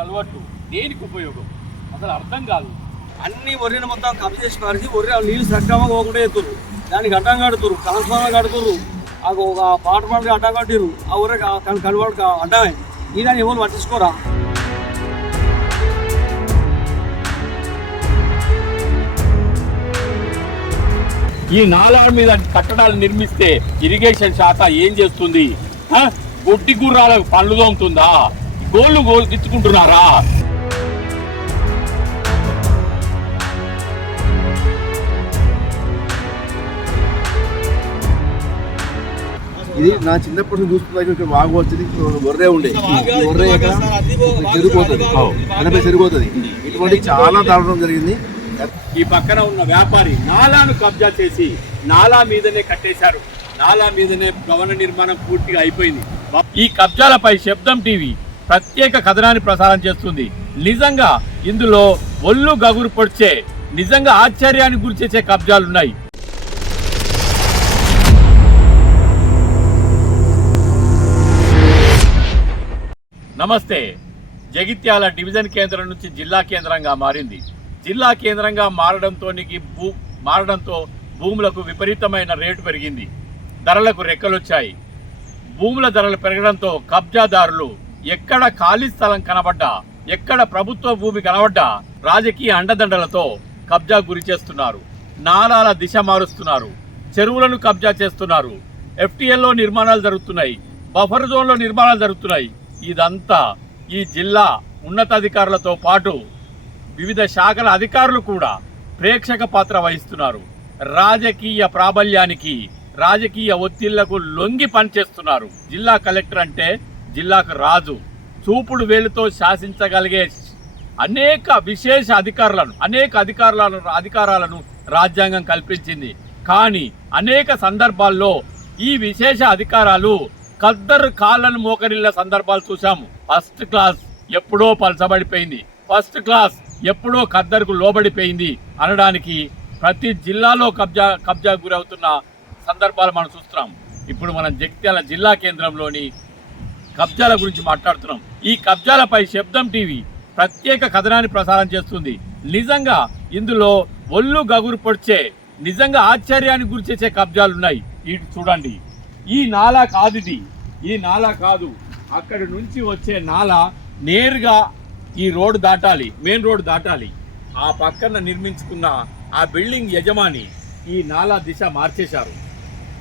Culvert దేనికి ఉపయోగం? అసలు అర్థం కాదు. అన్ని వరిని మొత్తం కబ్జ చేసి పారేసి వరి నీళ్ళు సక్రమంగా పోకుండా ఎత్తురు దానికి అడ్డం కడుతురు ట్రాన్స్ఫార్మర్ కడుతురు ఆ ఒక పాట పాటకి అడ్డం కట్టిరు ఆ ఊరే కనువాడు అడ్డమే ఈ దాన్ని ఎవరు పట్టించుకోరా? ఈ నాలా మీద కట్టడాలు నిర్మిస్తే ఇరిగేషన్ శాఖ ఏం చేస్తుంది? గుడ్డి గుర్రాలకు పళ్ళు తోముతుందా? గోళ్ళు గోళ్ళు తిట్టుకుంటున్నారా ఇది నా చిన్నప్పటి నుంచి చూస్తున్నా ఇక్కడ వాగు వచ్చింది గొర్రె ఉండే. గొర్రె ఎక్కడ చెరిగిపోతుంది ఎనభై చెరిగిపోతుంది ఇటువంటి చాలా దారుణం జరిగింది. ఈ పక్కన ఉన్న వ్యాపారి నాలాను కబ్జా చేసి నాలా మీదనే కట్టేశారు. నాలా మీదనే భవన నిర్మాణం పూర్తిగా అయిపోయింది. ఈ కబ్జాలపై శబ్దం టీవీ. ప్రత్యేక కథనాన్ని ప్రసారం చేస్తుంది. నిజంగా ఇందులో ఒళ్ళు గగురు పొడిచే నిజంగా ఆశ్చర్యాన్ని గురిచేసే కబ్జాలున్నాయి. నమస్తే. జగిత్యాల డివిజన్ కేంద్రం నుంచి జిల్లా కేంద్రంగా మారింది. జిల్లా కేంద్రంగా మారడంతో భూ మారడంతో భూములకు విపరీతమైన రేటు పెరిగింది. ధరలకు రెక్కలొచ్చాయి. భూముల ధరలు పెరగడంతో కబ్జాదారులు ఎక్కడ ఖాళీ స్థలం కనబడ్డా ఎక్కడ ప్రభుత్వ భూమి కనబడ్డా రాజకీయ అండదండలతో కబ్జా గురి చేస్తున్నారు. నాలాల దిశ మారుస్తున్నారు. చెరువులను కబ్జా చేస్తున్నారు. ఎఫ్టీఎల్లో నిర్మాణాలు జరుగుతున్నాయి. బఫర్ జోన్లో నిర్మాణాలు జరుగుతున్నాయి. ఇదంతా ఈ జిల్లా ఉన్నతాధికారులతో పాటు వివిధ శాఖల అధికారులు కూడా ప్రేక్షక పాత్ర వహిస్తున్నారు. రాజకీయ ప్రాబల్యానికి రాజకీయ ఒత్తిళ్ళకు లొంగి పనిచేస్తున్నారు. జిల్లా కలెక్టర్ అంటే జిల్లాకు రాజు చూపుడు వేలుతో శాసించగలిగే అనేక విశేష అధికారులను అనేక అధికారులను అధికారాలను రాజ్యాంగం కల్పించింది. కానీ అనేక సందర్భాల్లో ఈ విశేష అధికారాలు కద్దరు కాళ్ళను మోకరిల్ల సందర్భాలు చూసాము ఫస్ట్ క్లాస్ ఎప్పుడో పలచబడిపోయింది. ఫస్ట్ క్లాస్ ఎప్పుడో ఖద్దరుకు లోబడిపోయింది అనడానికి ప్రతి జిల్లాలో కబ్జా కబ్జా గురవుతున్న సందర్భాలు మనం చూస్తున్నాం. ఇప్పుడు మనం జగిత్యాల జిల్లా కేంద్రంలోని కబ్జాల గురించి మాట్లాడుతున్నాం. ఈ కబ్జాలపై శబ్దం టీవీ ప్రత్యేక కథనాన్ని ప్రసారం చేస్తుంది. నిజంగా ఇందులో ఒళ్ళు గగురు పొడిచే నిజంగా ఆశ్చర్యాన్ని గురిచేసే కబ్జాలు ఉన్నాయి. ఇటు చూడండి. ఈ నాలా కాదు ఇది ఈ నాలా కాదు. అక్కడి నుంచి వచ్చే నాల నేరుగా ఈ రోడ్డు దాటాలి మెయిన్ రోడ్డు దాటాలి. ఆ పక్కన నిర్మించుకున్న ఆ బిల్డింగ్ యజమాని ఈ నాలా దిశ మార్చేశారు.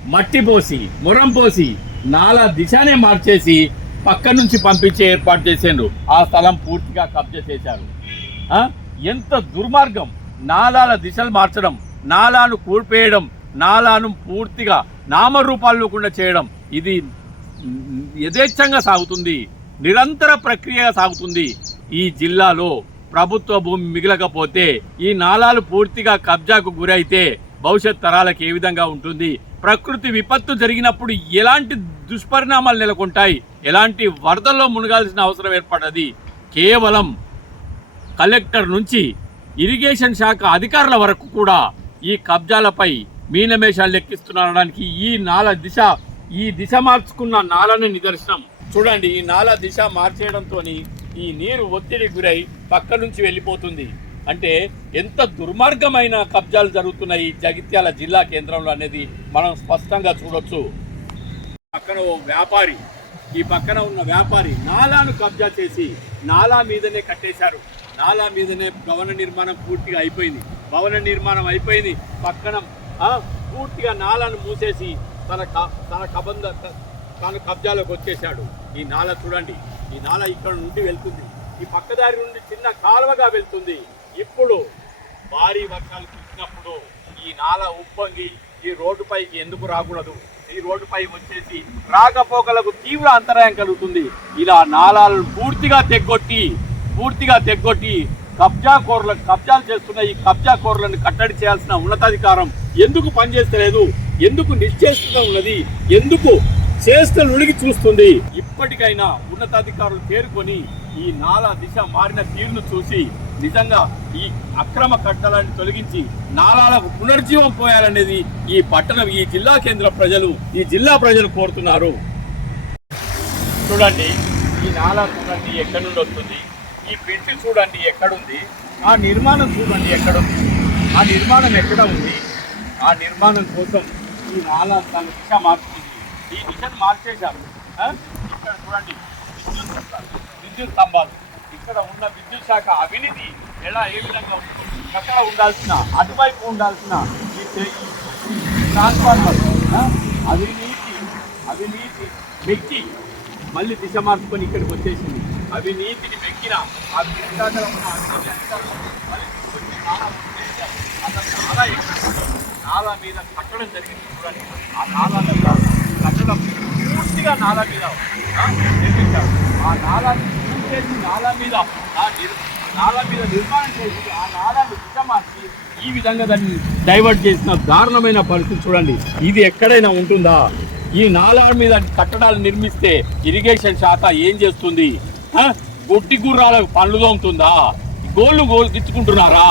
మట్టి పోసి మురం పోసి నాలా దిశనే మార్చేసి పక్క నుంచి పంపించే ఏర్పాటు చేసిండ్రు ఆ స్థలం పూర్తిగా కబ్జా చేశారు. ఎంత దుర్మార్గం. నాలాల దిశలు మార్చడం నాలాను కూల్పేయడం నాలాను పూర్తిగా నామరూపాలు లేకుండా చేయడం ఇది యథేచ్ఛంగా సాగుతుంది నిరంతర ప్రక్రియగా సాగుతుంది. ఈ జిల్లాలో ప్రభుత్వ భూమి మిగలకపోతే ఈ నాలాలు పూర్తిగా కబ్జాకు గురైతే భవిష్యత్ తరాలకు ఏ విధంగా ఉంటుంది? ప్రకృతి విపత్తు జరిగినప్పుడు ఎలాంటి దుష్పరిణామాలు నెలకొంటాయి? ఎలాంటి వరదల్లో మునగాల్సిన అవసరం ఏర్పడ్డది కేవలం కలెక్టర్ నుంచి ఇరిగేషన్ శాఖ అధికారుల వరకు కూడా ఈ కబ్జాలపై మీనమేషాలు లెక్కిస్తున్నారనడానికి ఈ నాల దిశ ఈ దిశ మార్చుకున్న నాలని నిదర్శనం. చూడండి ఈ నాల దిశ మార్చేయడంతో ఈ నీరు ఒత్తిడి గురై పక్క నుంచి వెళ్ళిపోతుంది. అంటే ఎంత దుర్మార్గమైన కబ్జాలు జరుగుతున్నాయి జగిత్యాల జిల్లా కేంద్రంలో అనేది మనం స్పష్టంగా చూడొచ్చు. పక్కన ఓ వ్యాపారి ఈ పక్కన ఉన్న వ్యాపారి నాలాను కబ్జా చేసి నాలా మీదనే కట్టేశారు. నాలా మీదనే భవన నిర్మాణం పూర్తిగా అయిపోయింది. భవన నిర్మాణం అయిపోయింది. పక్కన పూర్తిగా నాలాను మూసేసి తన క- తన కబంద తను తన కబ్జాలోకి వచ్చేసాడు ఈ నాల చూడండి. ఈ నాల ఇక్కడ నుండి వెళ్తుంది. ఈ పక్కదారి నుండి చిన్న కాలువగా వెళ్తుంది. ఇప్పుడు భారీ వర్షాలు కురిసినప్పుడు ఈ నాల ఉప్పొంగి ఈ రోడ్డుపైకి ఎందుకు రాకూడదు? ఈ రోడ్డుపై వచ్చేసి రాకపోకలకు తీవ్ర అంతరాయం కలుగుతుంది. ఇలా నాలాలను పూర్తిగా తెగ్గొట్టి పూర్తిగా తెగ్గొట్టి కబ్జా కోర్ల కబ్జాలు చేస్తున్న ఈ కబ్జా కోర్లను కట్టడి చేయాల్సిన ఉన్నతాధికారం ఎందుకు పనిచేస్తలేదు? ఎందుకు నిశ్చేష్టంగా ఉన్నది? ఎందుకు చేష్టలు ఉడిగి చూస్తుంది. ఇప్పటికైనా ఉన్నతాధికారులు తేరుకొని ఈ నాలా దిశ మారిన తీరును చూసి నిజంగా ఈ అక్రమ కట్టడాన్ని తొలగించి నాలాలకు పునర్జీవం పోయాలనేది ఈ పట్టణం ఈ జిల్లా కేంద్ర ప్రజలు ఈ జిల్లా ప్రజలు కోరుతున్నారు. చూడండి ఈ నాలా చూడండి ఎక్కడి నుండి వస్తుంది. ఈ పెట్టి చూడండి ఎక్కడుంది. ఆ నిర్మాణం చూడండి ఎక్కడుంది. ఆ నిర్మాణం ఎక్కడ ఉంది. ఆ నిర్మాణం కోసం ఈ నాలా దాని దిశ మార్చి ఈ మిషన్ మార్చేశారు. ఇక్కడ చూడండి విద్యుత్ విద్యుత్ స్తంభాలు. ఇక్కడ ఉన్న విద్యుత్ శాఖ అవినీతి ఎలా ఏ విధంగా ఉంటుంది ఎక్కడ ఉండాల్సిన అటువైపు ఉండాల్సిన ఈ ట్రాన్స్ఫార్మర్ అవినీతి అవినీతి వ్యక్తి మళ్ళీ దిశ మార్చుకొని ఇక్కడికి వచ్చేసింది. అవినీతిని మెక్కిన ఆ విశాఖలో ఉన్న అవినీతి అధికారులు నాలా నాలా నాలా మీద కట్టడం జరిగింది చూడండి. ఆ నాలా మీద కట్టడం పూర్తిగా నాల మీద ఆ, నిర్మించారు. ఆ నాలాని పూర్తి చేసి నాలా మీద. ఆ నిర్- మీద నిర్మాణం చేసి ఆ నాలాన్ని దిశ ఈ విధంగా దాన్ని డైవర్ట్ చేసిన దారుణమైన పరిస్థితి చూడండి. ఇది ఎక్కడైనా ఉంటుందా? ఈ నాలా మీద కట్టడాలు నిర్మిస్తే ఇరిగేషన్ శాఖ ఏం చేస్తుంది? ఆ? గొడ్డి గుర్రాలకు పనులు తోముతుందా? గోళ్ళు గోలు గిచ్చుకుంటున్నారా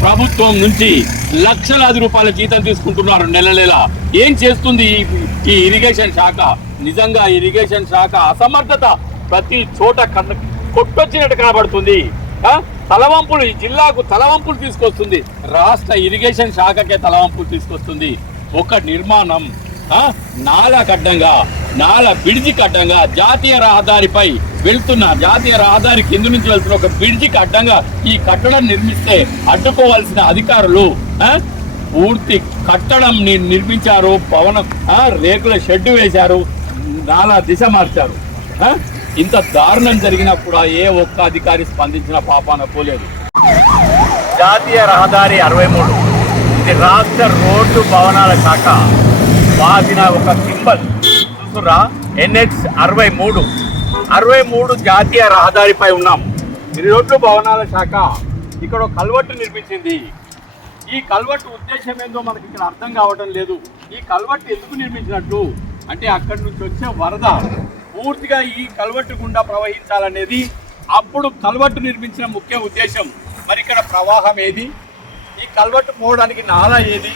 ప్రభుత్వం నుంచి లక్షలాది రూపాయల జీతం తీసుకుంటున్నారు నెల నెల. ఏం చేస్తుంది ఈ- ఇరిగేషన్ శాఖ? నిజంగా ఇరిగేషన్ శాఖ అసమర్థత ప్రతి చోట కన్న కొట్టొచ్చినట్టు కనబడుతుంది. తలవంపులు ఈ జిల్లాకు తలవంపులు తీసుకొస్తుంది. రాష్ట్ర ఇరిగేషన్ శాఖకే తలవంపులు తీసుకొస్తుంది. ఒక నిర్మాణం నాలా కడ్డంగా నాల బిడిజి కడ్డంగా జాతీయ రహదారిపై వెళ్తున్న జాతీయ రహదారి కింద నుంచి వెళ్తున్న ఒక బిడిజికి అడ్డంగా ఈ కట్టడం నిర్మిస్తే అడ్డుకోవాల్సిన అధికారులు పూర్తి కట్టడం నిర్మించారు భవనం రేకుల షెడ్ వేశారు నాలా దిశ మార్చారు ఇంత దారుణం జరిగినా కూడా ఏ ఒక్క అధికారి స్పందించిన పాపాన పోలేదు జాతీయ రహదారి అరవై మూడు ఇది రాష్ట్ర రోడ్డు భవనాల శాఖ. వాసిన ఒక సింబల్. చూసురా ఎన్హెచ్ అరవై మూడు. అరవై మూడు జాతీయ రహదారిపై ఉన్నాం. ఇది రోడ్డు భవనాల శాఖ. ఇక్కడ ఒక కల్వర్టు నిర్మించింది. ఈ కల్వర్టు ఉద్దేశం ఏందో మనకి ఇక్కడ అర్థం కావడం లేదు. ఈ కల్వర్టు ఎందుకు నిర్మించినట్టు? అంటే అక్కడి నుంచి వచ్చే వరద పూర్తిగా ఈ కల్వర్టు గుండా ప్రవహించాలనేది అప్పుడు కల్వర్టు నిర్మించిన ముఖ్య ఉద్దేశం. మరి ఇక్కడ ప్రవాహం ఏది? ఈ కల్వర్టు పోవడానికి నాలా ఏది?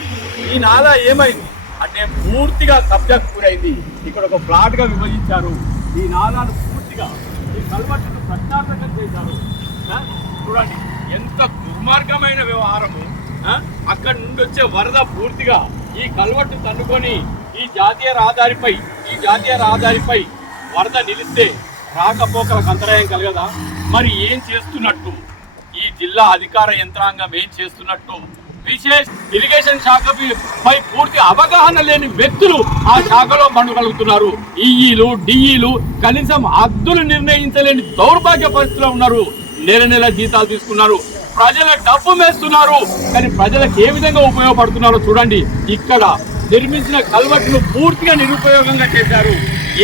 ఈ నాలా ఏమైంది? అంటే పూర్తిగా కబ్జాకు గురైంది. ఇక్కడ ఒక ప్లాట్గా విభజించారు. ఈ నాలాను పూర్తిగా ఈ కల్వర్టును ప్రశ్నార్థకం చేశారు. చూడండి ఎంత దుర్మార్గమైన వ్యవహారము. అక్కడ అక్కడి నుండి వచ్చే వరద పూర్తిగా ఈ కల్వర్టు తన్నుకొని ఈ జాతీయ రహదారిపై ఈ జాతీయ రహదారిపై వరద నిలిస్తే రాకపోకలకు అంతరాయం కలగదా? మరి ఏం చేస్తున్నట్టు? ఈ జిల్లా అధికార యంత్రాంగం ఏం చేస్తున్నట్టు? విశేష ఇరిగేషన్ శాఖ పై పూర్తి అవగాహన లేని వ్యక్తులు ఆ శాఖలో పండుగలుగుతున్నారు. ఈఈలు డిఈలు కనీసం హద్దులు నిర్ణయించలేని దౌర్భాగ్య పరిస్థితిలో ఉన్నారు. నెల నెల జీతాలు తీసుకున్నారు. ప్రజల డబ్బు మేస్తున్నారు. కానీ ప్రజలకు ఏ విధంగా ఉపయోగపడుతున్నారో చూడండి. ఇక్కడ నిర్మించిన కల్వట్టును పూర్తిగా నిరుపయోగంగా చేశారు.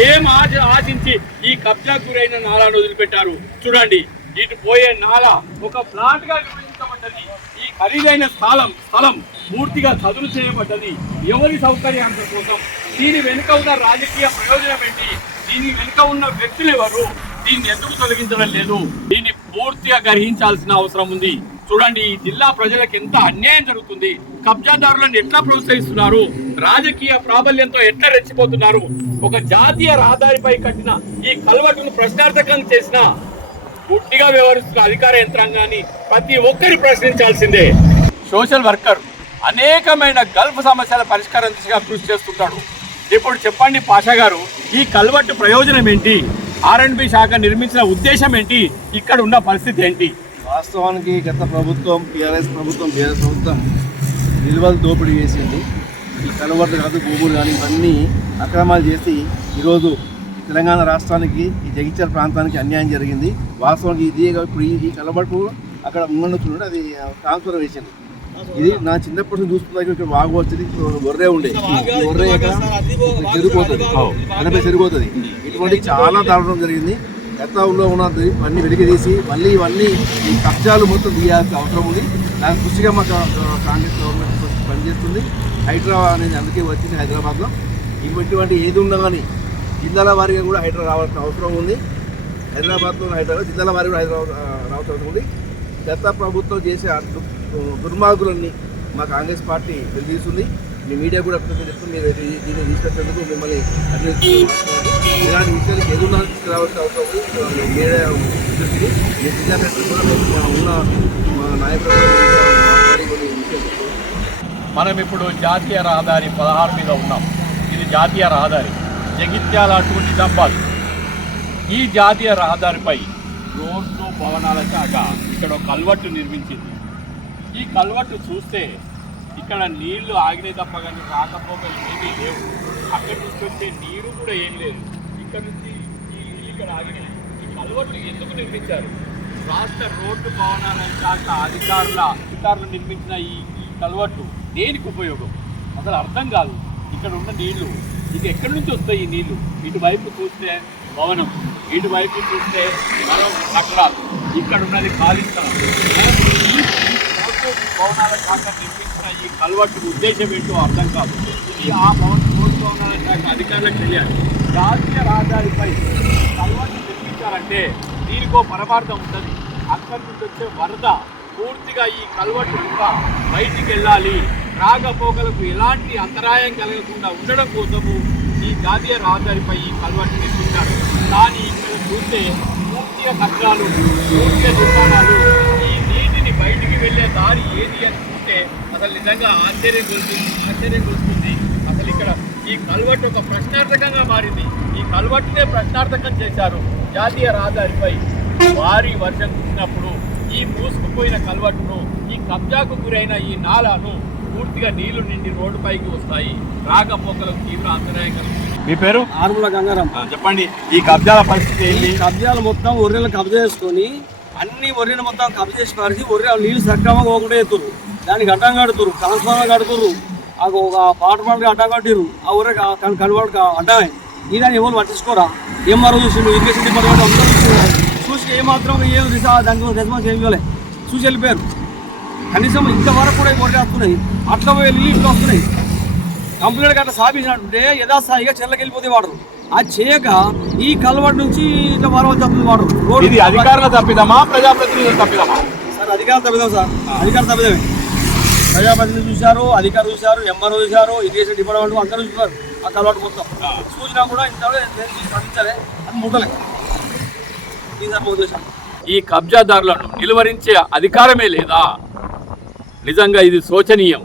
ఏం ఆశ ఆశించి ఈ కబ్జా గురైన నాలాను వదిలిపెట్టారు. చూడండి ఇటు పోయే నాల ఒక ప్లాట్ చేయబడ్డది ఈ ఖరీదైన స్థలం స్థలం పూర్తిగా చదును చేయబడ్డది. ఎవరి సౌకర్యార్థం కోసం? దీని వెనుక ఉన్న రాజకీయ ప్రయోజనం ఏంటి? దీని వెనుక ఉన్న వ్యక్తులు ఎవరు? దీన్ని ఎందుకు తొలగించడం లేదు? దీన్ని పూర్తిగా గ్రహించాల్సిన అవసరం ఉంది. చూడండి ఈ జిల్లా ప్రజలకు ఎంత అన్యాయం జరుగుతుంది. కబ్జాదారులను ఎట్లా ప్రోత్సహిస్తున్నారు? రాజకీయ ప్రాబల్యంతో ఎట్లా రెచ్చిపోతున్నారు? ఒక జాతీయ రహదారిపై కట్టిన ఈ కలవటును ప్రశ్నార్థకం చేసిన గుడ్డిగా వ్యవహరిస్తున్న అధికార యంత్రాంగాన్ని ప్రతి ఒక్కరి ప్రశ్నించాల్సిందే. సోషల్ వర్కర్ అనేకమైన గల్ఫ్ సమస్యల పరిష్కారం దిశగా కృషి చేస్తుంటాడు. ఇప్పుడు చెప్పండి పాషా గారు ఈ కల్వట్టు ప్రయోజనం ఏంటి? ఆర్ అండ్ బి శాఖ నిర్మించిన ఉద్దేశం ఏంటి? ఇక్కడ ఉన్న పరిస్థితి ఏంటి? వాస్తవానికి గత ప్రభుత్వం టీఆర్ఎస్ ప్రభుత్వం బీఆర్ఎస్ ప్రభుత్వం నిల్వలు దోపిడీ చేసింది. ఈ కలవట్లు కాదు భూములు కానీ ఇవన్నీ అక్రమాలు చేసి ఈరోజు తెలంగాణ రాష్ట్రానికి ఈ జగిత్యాల ప్రాంతానికి అన్యాయం జరిగింది. వాస్తవానికి ఇది ఇప్పుడు ఈ- కలబట్టు అక్కడ ముంగండు చూడండి అది ట్రాన్స్ఫర్ వేసింది. ఇది నా చిన్నప్పటి నుంచి చూస్తున్నా ఇక్కడ వాగు వచ్చింది గొర్రె ఉండే. గొర్రె చెరిగిపోతుంది కనిపి చెరిగిపోతుంది ఇటువంటి చాలా దారుణం జరిగింది. గతంలో ఉన్నది అన్ని వెలికి తీసి మళ్ళీ ఇవన్నీ ఈ కబ్జాలు మొత్తం తీయాల్సిన అవసరం ఉంది. దాని కృషిగా మా కాంగ్రెస్ గవర్నమెంట్ పనిచేస్తుంది. హైదరాబాద్ అనేది అందుకే వచ్చింది హైదరాబాద్లో. ఇటువంటి ఏది ఉన్నా కానీ జిల్లాల వారీగా కూడా హైదరాబాద్ రావాల్సిన అవసరం ఉంది. హైదరాబాద్లో హైదరాబాద్ జిల్లాల వారి కూడా హైదరాబాద్ రావాల్సిన అవసరం ఉంది. గత ప్రభుత్వం చేసే దుర్మార్గులన్నీ మా కాంగ్రెస్ పార్టీ తెలియజేస్తుంది మీ మీడియా కూడా చెప్తుంది. మీరు దీన్ని తీసుకొచ్చేందుకు మిమ్మల్ని అభినందిస్తున్నాను. ఇలాంటి విషయాలు ఎదురున్నా తీసుకురావాల్సిన అవసరం ఉంది. మీడియా దృష్టికి మీ కూడా మేము ఉన్న మా నాయకులు విషయాలు మనం ఇప్పుడు జాతీయ రహదారి పదహారు మీద ఉన్నాం. ఇది జాతీయ రహదారి. జగిత్యాల అటువంటి డబ్బాలు ఈ జాతీయ రహదారిపై రోడ్లు భవనాల శాఖ ఇక్కడ ఒక కల్వట్టు నిర్మించింది. ఈ కల్వట్టు చూస్తే ఇక్కడ నీళ్ళు ఆగినాయి తప్ప కానీ రాకపోకలు ఏమీ లేవు. అక్కడి నుంచి వచ్చే నీరు కూడా ఏం లేదు. ఇక్కడ నుంచి ఈ నీళ్ళు ఇక్కడ ఆగినాయి. ఈ కల్వట్టు ఎందుకు నిర్మించారు? రాష్ట్ర రోడ్డు భవనాల శాఖ అధికారుల అధికారులు నిర్మించిన ఈ ఈ కల్వట్టు దేనికి ఉపయోగం? అసలు అర్థం కాదు. ఇక్కడ ఉన్న నీళ్ళు. ఇది ఎక్కడి నుంచి వస్తాయి ఈ నీళ్ళు? ఇటువైపు చూస్తే భవనం ఇటువైపు చూస్తే మనం కట్టడాలు. ఇక్కడ ఉన్నది ఖాళీ స్థలం భవనాల శాఖ నిర్మించిన ఈ కల్వర్టు ఉద్దేశం ఏంటో అర్థం కాదు. ఇది ఆ భవన భవనాల శాఖ అధికారులకు తెలియాలి. జాతీయ రహదారిపై కల్వర్టు నిర్మించాలంటే దీనికో పరమార్థం ఉంటుంది. అక్కడి నుంచి వచ్చే వరద పూర్తిగా ఈ కల్వట్టు ఇంకా బయటికి వెళ్ళాలి రాకపోకలకు ఎలాంటి అంతరాయం కలగకుండా ఉండడం కోసము ఈ జాతీయ రహదారిపై ఈ కల్వట్టు నిర్మించారు. కానీ ఇక్కడ చూస్తే పూర్తిగా కట్టడాలు పూర్తిగా దుకాణాలు ఈ నీటిని బయటికి వెళ్ళే దారి ఏది అని చూస్తే అసలు నిజంగా ఆశ్చర్యం కొలుస్తుంది ఆశ్చర్యం కొలుస్తుంది. అసలు ఇక్కడ ఈ కల్వట్టు ఒక ప్రశ్నార్థకంగా మారింది. ఈ కల్వట్టునే ప్రశ్నార్థకం చేశారు జాతీయ రహదారిపై. భారీ వర్షం కురిసినప్పుడు ఈ మూసుకుపోయిన కల్వట్టును ఈ కబ్జాకు గురైన ఈ నాలాను పూర్తిగా నీళ్ళు నిండి రోడ్డుపైకి వస్తాయి. రాకపోకలకు తీవ్ర అంతరాయం కలుగుతుంది. మీ పేరు? ఆరుముల గంగారం. చెప్పండి ఈ కబ్జాల పరిస్థితి ఈ కబ్జాలు మొత్తం ఒర్రెలు కబ్జా చేసుకొని అన్ని ఒర్రెలు మొత్తం కబ్జా చేసి పారేసి ఒర్రె నీళ్ళు సక్రమంగా ఒకటే ఎత్తురు దానికి అడ్డం కడుతురు ట్రాన్స్ఫార్మర్ కడుతురు ఆ ఒక వాటర్ పండుగ అడ్డం కట్టిరు ఆ ఊరే కనుబడి అడ్డమే. ఈ దాన్ని ఎవరు పట్టించుకోరా? ఏం మరో చూసిండు ఇరిగేషన్ డిపార్ట్మెంట్ అందరూ. చూసి ఏమాత్రం ఏం రిసా దానికి రెస్పాన్స్ ఏం ఇవ్వలే. చూసి వెళ్ళిపోయారు. కనీసం ఇంతవరకు కూడా ఒర్రె వస్తున్నాయి అట్లా పోయి ఇట్లా వస్తున్నాయి. కంప్లీట్ గట్ట సాపించినట్టుంటే యథాస్థాయిగా చెల్లకి వెళ్ళిపోతే వాడరు. అది చేయక ఈ కలవాటు నుంచి ఇట్లా వారవలసి వస్తుంది వాడరు. రోడ్డు అధికారుల తప్పిదమా ప్రజాప్రతినిధుల తప్పిదమా? సార్ అధికారులు తప్పిదాం సార్. అధికారులు తప్పిదమే. ప్రజాప్రతినిధులు చూశారు అధికారులు చూశారు ఎంఆర్ఓ చూశారు ఇరిగేషన్ డిపార్ట్మెంట్ అందరూ చూశారు. ఆ కలవాటు మొత్తం. చూసినా కూడా ఇంత స్పందించాలి అది ముట్టలే ఇది సార్ మా ఉద్దేశం ఈ కబ్జాదారులను నిలువరించే అధికారమే లేదా? నిజంగా ఇది శోచనీయం.